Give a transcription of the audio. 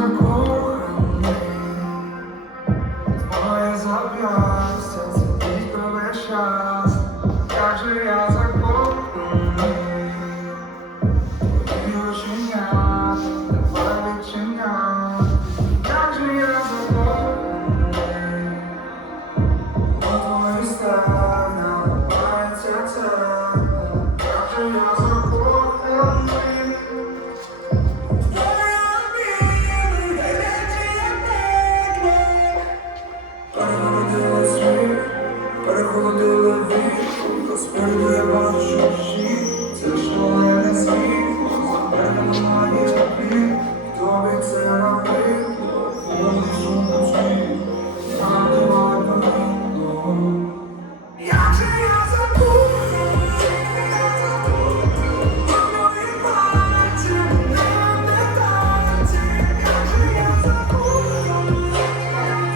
закоханий, твоє зап'ястя, це тільки весь час. Як же я закоханий, твої оченята, тебе відчиняти. Як же я закоханий, на твої стегна ламається цегла. Як же я закоханий. Перегородили світ, перехолодили віку, спереду я бачу, що щит, це шалене світло, за мене немає слів, хто від це робив.